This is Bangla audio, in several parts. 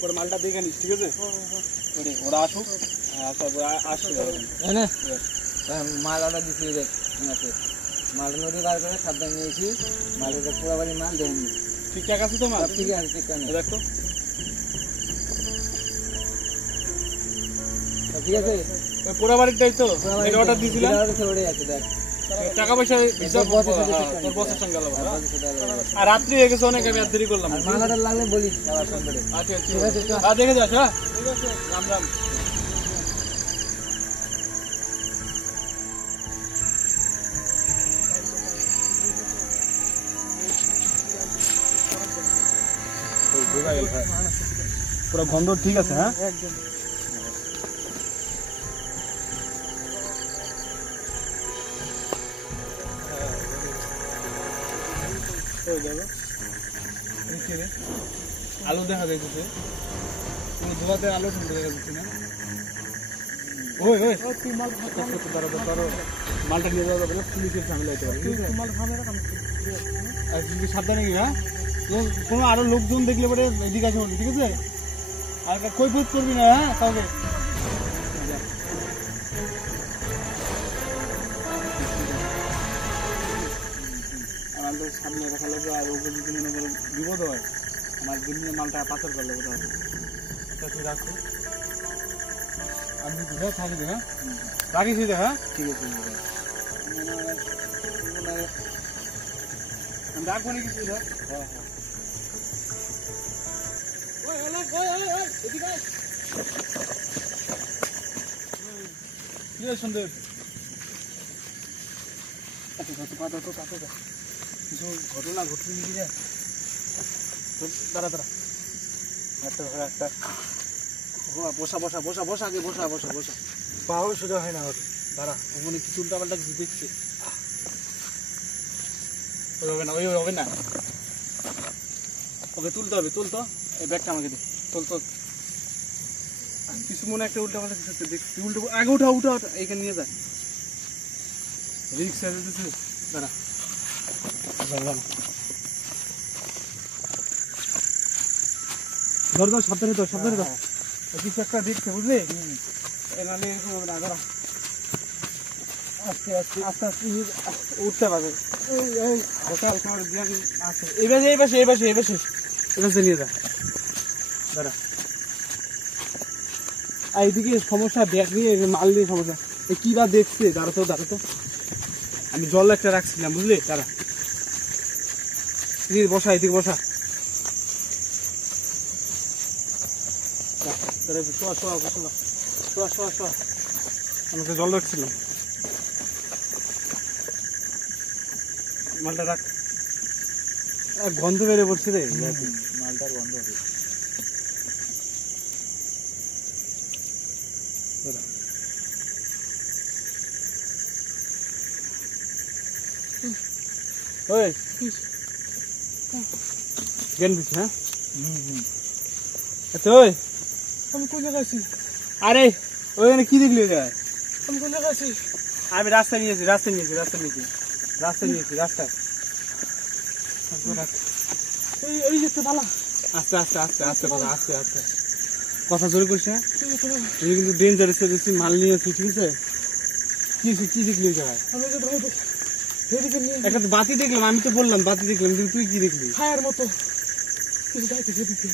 পরে মালটা দেখে নিস, ঠিক আছে? ওরা আসুক, আসলে মাল অর্ডার দিচ্ছি, মাল নদী বার করে সাবধান নিয়েছি, মালের পুরো বাড়ি মাল দেয়নি। ঠিকঠাক আছে তো মাল? ঠিক আছে, ঠিক আছে, দেখো ঠিক আছে। পুরো বাড়িটাই তো অর্ডার দিয়েছিলাম, আছে দেখ, টাকা পয়সা হিসাব তোর বসের সঙ্গে আলাদা। আর রাত্রি হয়ে গেছে অনেক, আমি আর দেরি করলাম। মাল অর্ডার লাগলে বলিস আবার ফোন করে। আচ্ছা ঠিক আছে, দেখে যাস। হ্যাঁ ঠিক আছে, রাম রাম। পুরো গন্ধ ঠিক আছে? হ্যাঁ একদম। আলু দেখা যাইতেছে, ধোয়াতে আলু ঠান্ডা দেখা যাচ্ছে না। ওই ওই মালটা নিয়ে যাওয়া যাবে না, পুলিশের ঝামেলা হতে পারে। সাবধানে কি? হ্যাঁ কোনো আরো লোকজন দেখলে পরে এদিকে আছে বলবি, ঠিক আছে? আর কই ফুট করবি না, হ্যাঁ কাউকে। আমাদের সামনে রাখা লাগবে, আর ওকে যদি মনে করো বিপদ হয়, আমার দিন মালটা পাথর করলে বোধ হবে। তুই রাখো, আমি বুঝা থাকবে। হ্যাঁ রাখিস, হ্যাঁ ঠিক আছে। আমি রাখবো নাকি তুই? হ্যাঁ হ্যাঁ সন্দেহ কিছু ঘটনা ঘটছে নাকি? দাঁড়া দাঁড়া, একটা বসা বসা বসা বসা আগে বসা বসা বসা, পাও সোজা হয় না। দাঁড়া, মনে কিছু উল্টাপাল্টা কিছু দেখছে। হবে না, ওই হবে না, ওকে তুলতে হবে। তুলতো এই ব্যাগটা আমাকে দে, তোল তোল। কিছু মনে একটা উল্টাপাল্টা কিছু দেখছি। উল্টো আগে উঠা উঠা এইখানে নিয়ে যায়, রিক্সা দিতেছে। দাঁড়া ধর ধর, সাবধানে ধর, সাবধানে ধর। কিছু একটা দেখছে, বুঝলি? নাহলে এরকম হবে না। দাঁড়া, আস্তে আস্তে আস্তে আস্তে উঠতে পারবে। এই পাশে এই পাশে এই পাশে এই পাশে এই পাশে নিয়ে যা। দাঁড়া, আর এইদিকে সমস্যা, ব্যাগ নিয়ে মাল নিয়ে সমস্যা। কি বা দেখছে? দাঁড়া তো দাঁড়া তো, আমি জল একটা রাখছিলাম, বুঝলি? দাঁড়া, এদিকে বসা, এদিকে বসা। আমি তো জল রাখছিলাম, মালটা রাখ। গন্ধ বেড়ে পড়ছে রে, মালটার গন্ধ। ওই জ্ঞান দিচ্ছি। হ্যাঁ আচ্ছা, ওই আমি কোন জায়গায় আছি? আরে ওইখানে কি দেখলি? ওই জায়গায় আমি কোন জায়গায় আছি? আমি রাস্তা নিয়েছি, রাস্তা নিয়েছি, রাস্তা নিয়েছি, রাস্তা নিয়েছি, রাস্তায়। এই যে তো বালা। আস্তে আস্তে আস্তে আস্তে আস্তে আস্তে কথা জোরে করছে। এই কিন্তু ডেঞ্জারাস বেশি মাল নিয়েছি, ঠিক আছে? কি দেখলি ওই জায়গায়? একটা বাতি দেখলাম, আমি তো বললাম বাতি দেখলাম, কিন্তু তুই কি দেখলি? ছায়ার মতো কিছু যাইতেছে দিকে।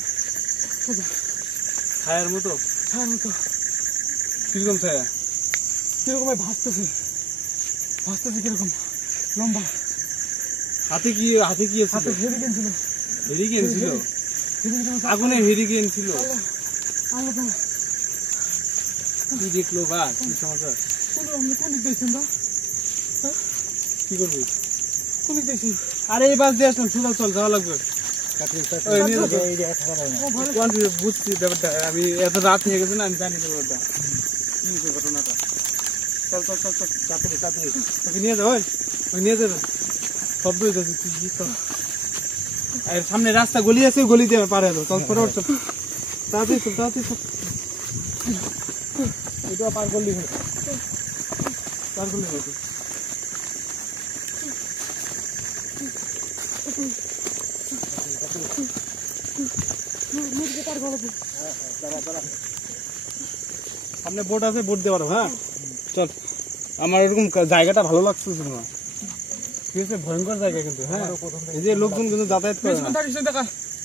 ছায়ার মতো? ছায়ার মতো। কিরকম ছায়া? কিরকম ভাসতেছে, ভাসতেছে কিরকম লম্বা। হাতে কি হাতে হেরিকেন ছিল। হেরিকেন ছিল? আগুনে হেরিকেন ছিল? কি দেখলো বা কি সমস্যা? কোন দিক দিয়েছেন? কি করবি? কোন দিক দিয়েছি? আরে এই বাস দিয়ে আসলাম, সোজা চল, যাওয়া লাগবে। বুঝছি ব্যাপারটা, আমি এত রাত হয়ে গেছে না, আমি জানি ব্যাপারটা কি ঘটনাটা। চল চল চল চল, চাকরি চাকরি তোকে নিয়ে যাবো, নিয়ে যাবে। শব্দ হইতেছে, আর সামনে রাস্তা গলি আছে, গলি দিয়ে পারে এলো। চল ফটোফট চল, তাড়াতাড়ি চল, তাড়াতাড়ি চল। এটা পার করলি, পার করলি হয়তো। সামনে বোট আছে, বোট দিয়ে পারো। হ্যাঁ চল, আমার ওরকম জায়গাটা ভালো লাগছে তোমার। ঠিক আছে, ভয়ঙ্কর জায়গা কিন্তু। হ্যাঁ এই যে লোকজন কিন্তু যাতায়াত করে না।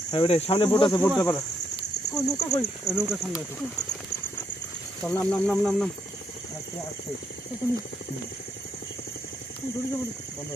হ্যাঁ ওইটাই, সামনে বোট আছে, বোট দিয়ে পারো। নৌকা কই? ওই নৌকার সামনে আছে। চল নাম নাম নাম নাম নাম। আচ্ছা আচ্ছা বন্ধ।